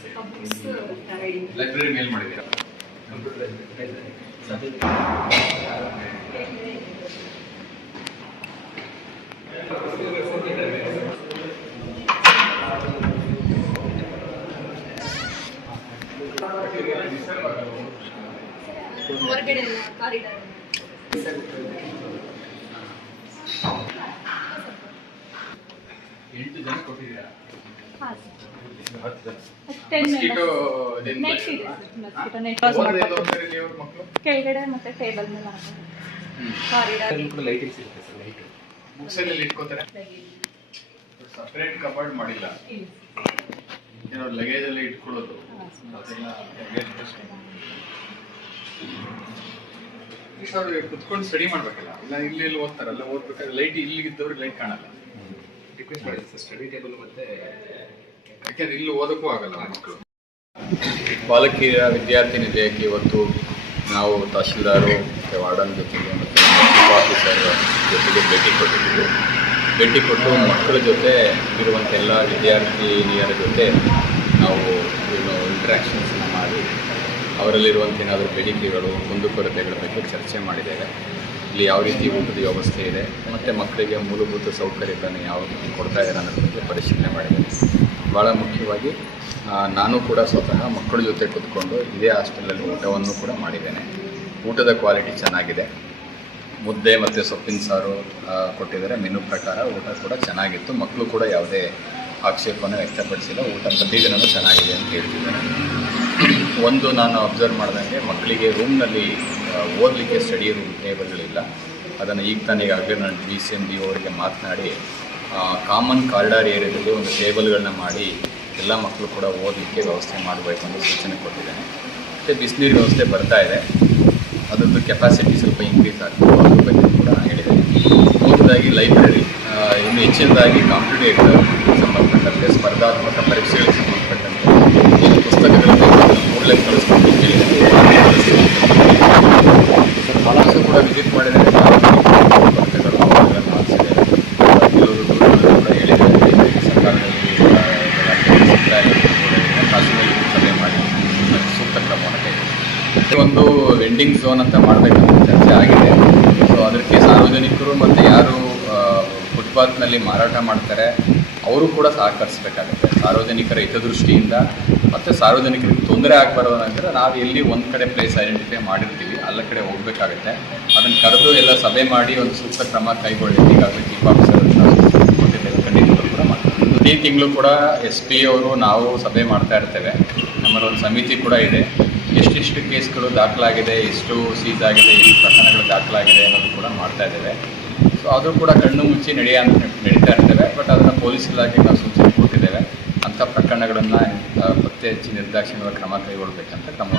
ಸ್ವಲ್ಪ books ready library ಮೇಲ್ ಮಾಡಿದ್ದೀರಾ? ಹೊರಗಡೆ ಎಲ್ಲ ಕಾರಿಡಾರ್. ಎಂಟು ಜನ ಕೊಟ್ಟಿದ್ದೀರಾ? ಕೆಳಗಡೆ ಮತ್ತೆ ಟೇಬಲ್ ಮೇಲೆ ಬುಕ್ಸ್ ಅಲ್ಲಿ ಇಟ್ಕೋತಾರೆ? ಸಪ್ರೇಟ್ ಮಾಡಿಲ್ಲ. ಏನೋ ಲಗೇಜ್ ಎಲ್ಲ ಇಟ್ಕೊಳ್ಳೋದು. ಕುತ್ಕೊಂಡು ಸ್ಟಡಿ ಮಾಡ್ಬೇಕಲ್ಲ. ಇಲ್ಲ ಇಲ್ಲಿ ಇಲ್ಲಿ ಓದ್ತಾರಲ್ಲ ಓದ್ಬೇಕಾದ್ರೆ ಲೈಟ್ ಇಲ್ಲಿಗೆ ಇದ್ದವ್ರಿಗೆ ಲೈಟ್ ಕಾಣಲ್ಲ. ಯಾಕೆಂದ್ರೆ ಇಲ್ಲಿ ಆಗಲ್ಲ ಮಕ್ಕಳು ಬಾಲಕಿಯರ ವಿದ್ಯಾರ್ಥಿ ನಿಲಯಕ್ಕೆ ಇವತ್ತು? ನಾವು ತಹಶೀಲ್ದಾರು, ಮತ್ತು ವಾರ್ಡನ್ ಜೊತೆಗೆ ಮತ್ತು ಆಫೀಸರ್ ಜೊತೆಗೆ ಭೇಟಿ ಕೊಟ್ಟಿದ್ದೀವಿ. ಭೇಟಿ ಕೊಟ್ಟು ಮಕ್ಕಳ ಜೊತೆ ಇರುವಂಥ ಎಲ್ಲ ವಿದ್ಯಾರ್ಥಿನಿಯರ ಜೊತೆ ನಾವು ಏನು ಇಂಟ್ರ್ಯಾಕ್ಷನ್ಸನ್ನು ಮಾಡಿ ಅವರಲ್ಲಿರುವಂಥ ಏನಾದರೂ ಬೇಡಿಕೆಗಳು, ಕುಂದುಕೊರತೆಗಳ ಬಗ್ಗೆ ಚರ್ಚೆ ಮಾಡಿದ್ದೇವೆ. ಇಲ್ಲಿ ಯಾವ ರೀತಿ ಊಟದ ವ್ಯವಸ್ಥೆ ಇದೆ, ಮತ್ತು ಮಕ್ಕಳಿಗೆ ಮೂಲಭೂತ ಸೌಕರ್ಯಗಳನ್ನು ಯಾವ ರೀತಿ ಕೊಡ್ತಾ ಇದ್ದಾರೆ ಅನ್ನೋದ್ರ ಬಗ್ಗೆ ಪರಿಶೀಲನೆ ಮಾಡಿದ್ದೀನಿ ಭಾಳ ಮುಖ್ಯವಾಗಿ ನಾನು ಕೂಡ ಸ್ವತಃ ಮಕ್ಕಳ ಜೊತೆ ಕೂತ್ಕೊಂಡು ಇದೇ ಹಾಸ್ಟೆಲಲ್ಲಿ ಊಟವನ್ನು ಕೂಡ ಮಾಡಿದ್ದೇನೆ. ಊಟದ ಕ್ವಾಲಿಟಿ ಚೆನ್ನಾಗಿದೆ. ಮುದ್ದೆ ಮತ್ತು ಸೊಪ್ಪಿನ ಸಾರು ಕೊಟ್ಟಿದ್ದಾರೆ. ಮೆನು ಪ್ರಕಾರ ಊಟ ಕೂಡ ಚೆನ್ನಾಗಿತ್ತು. ಮಕ್ಕಳು ಕೂಡ ಯಾವುದೇ ಆಕ್ಷೇಪವನ್ನು ವ್ಯಕ್ತಪಡಿಸಿಲ್ಲ. ಊಟ ಪ್ರತಿದಿನವೂ ಚೆನ್ನಾಗಿದೆ ಅಂತ ಹೇಳ್ತಿದ್ದಾರೆ. ಒಂದು ನಾನು ಅಬ್ಸರ್ವ್ ಮಾಡಿದಂಗೆ ಮಕ್ಕಳಿಗೆ ರೂಮ್ನಲ್ಲಿ ಓದಲಿಕ್ಕೆ ಸ್ಟಡಿ ರೂಮ್ ಟೇಬಲ್ಗಳಿಲ್ಲ ಅದನ್ನು ಈಗ ತಾನೇ ಈಗಾಗಲೇ ನಾನು ಬಿ ಸಿ ಎಂ ಡಿ ಅವರಿಗೆ ಮಾತನಾಡಿ ಕಾಮನ್ ಕಾರಿಡಾರ್ ಏರಿಯಾದಲ್ಲಿ ಒಂದು ಟೇಬಲ್ಗಳನ್ನ ಮಾಡಿ ಎಲ್ಲ ಮಕ್ಕಳು ಕೂಡ ಓದಲಿಕ್ಕೆ ವ್ಯವಸ್ಥೆ ಮಾಡಬೇಕು ಅಂತ ಸೂಚನೆ ಕೊಟ್ಟಿದ್ದೇನೆ. ಮತ್ತು ಬಿಸಿನೀರು ವ್ಯವಸ್ಥೆ ಬರ್ತಾ ಇದೆ. ಅದರದ್ದು ಕೆಪಾಸಿಟಿ ಸ್ವಲ್ಪ ಇನ್ಕ್ರೀಸ್ ಆಗ್ತದೆ ಅದ್ರ ಬಗ್ಗೆ ಕೂಡ ಹೇಳಿದ್ದೇನೆ ಮೂರನೇದಾಗಿ ಲೈಬ್ರರಿ ಇನ್ನು ಹೆಚ್ಚಿನದಾಗಿ ಕಾಂಪಿಟೇಟಿವ್ ಎಕ್ಸಾಮ್ ಸಂಬಂಧಪಟ್ಟಂತೆ, ಸ್ಪರ್ಧಾತ್ಮಕ ಪರೀಕ್ಷೆಗಳಿಗೆ ಸಂಬಂಧಪಟ್ಟಂತೆ ಪುಸ್ತಕಗಳನ್ನು ಕೂಡಲೇ ಕಳಿಸ್ಕೊಂಡು ಅಂತ ಹೇಳಿದ್ದೇನೆ ಭಾಳಷ್ಟು ಕೂಡ ವಿಸಿಟ್ ಮಾಡಿದರೆ ಕೊರತೆಗಳು ಅವುಗಳನ್ನು ಆಲಿಸಿದೆ ಕೆಲವರು ದೂರುಗಳನ್ನು ಕೂಡ ಹೇಳಿದ್ದಾರೆ ಸರ್ಕಾರದಲ್ಲಿ ಕೂಡ ಇದೆಲ್ಲ ಸಿಗ್ತಾ ಇಲ್ಲ ಖಾಸಗಿಯಲ್ಲಿ ಸಭೆ ಮಾಡಿ ಅದಕ್ಕೆ ಸೂಕ್ತ ಕ್ರಮವನ್ನು ಕೈಗೊಳ್ಳಿ ಒಂದು ವೆಂಡಿಂಗ್ ಝೋನ್ ಅಂತ ಮಾಡಬೇಕಂತ ಚರ್ಚೆ ಆಗಿದೆ. ಸೊ ಅದಕ್ಕೆ ಸಾರ್ವಜನಿಕರು ಮತ್ತು ಯಾರು ಫುಟ್ಪಾತ್ನಲ್ಲಿ ಮಾರಾಟ ಮಾಡ್ತಾರೆ, ಅವರು ಕೂಡ ಸಹಕರಿಸಬೇಕಾಗುತ್ತೆ. ಸಾರ್ವಜನಿಕರ ಹಿತದೃಷ್ಟಿಯಿಂದ ಮತ್ತು ಸಾರ್ವಜನಿಕರಿಗೆ ತೊಂದರೆ ಆಗಬಾರ್ದು ಅಂದರೆ ನಾವು ಎಲ್ಲಿ ಒಂದು ಕಡೆ ಪ್ಲೇಸ್ ಐಡೆಂಟಿಫೈ ಮಾಡಿರ್ತೀವಿ, ಅಲ್ಲ ಕಡೆ ಹೋಗಬೇಕಾಗುತ್ತೆ. ಅದನ್ನು ಕರೆದು ಎಲ್ಲ ಸಭೆ ಮಾಡಿ ಒಂದು ಸೂಕ್ತ ಕ್ರಮ ಕೈಗೊಳ್ಳಿ. ಈಗಾಗಲೇ ಚೀಫ್ ಆಫೀಸರ್ ಕೊಟ್ಟಿದ್ದೇವೆ ಪ್ರತಿ ತಿಂಗಳು ಕೂಡ ಎಸ್ ಪಿ ಅವರು ನಾವು ಸಭೆ ಮಾಡ್ತಾ ಇರ್ತೇವೆ. ನಮ್ಮಲ್ಲಿ ಒಂದು ಸಮಿತಿ ಕೂಡ ಇದೆ. ಎಷ್ಟೆಷ್ಟು ಕೇಸ್ಗಳು ದಾಖಲಾಗಿದೆ, ಎಷ್ಟು ಸೀಸ್ ಆಗಿದೆ, ಎಷ್ಟು ಪ್ರಕರಣಗಳು ದಾಖಲಾಗಿದೆ ಅನ್ನೋದು ಕೂಡ ಮಾಡ್ತಾ ಇದ್ದೇವೆ. ಸೊ ಅದು ಕೂಡ ಕಣ್ಣು ಮುಚ್ಚಿ ನಡೆಯ ನಡೀತಾ ಇರ್ತೇವೆ. ಬಟ್ ಅದನ್ನು ಪೊಲೀಸ್ ಇಲಾಖೆಗೆ ನಾವು ಸೂಚನೆ ಕೊಟ್ಟಿದ್ದೇವೆ. ಅಂಥ ಪ್ರಕರಣಗಳನ್ನು ಪತ್ತೆ ಹಚ್ಚಿ ನಿರ್ದಾಕ್ಷಿಣ್ಯ ಕ್ರಮ ಕೈಗೊಳ್ಳಬೇಕಂತ ಕ್ರಮ